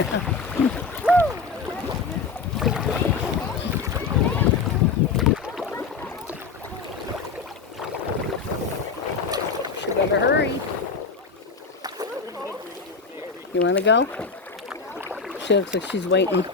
She better hurry. You want to go? She looks like she's waiting.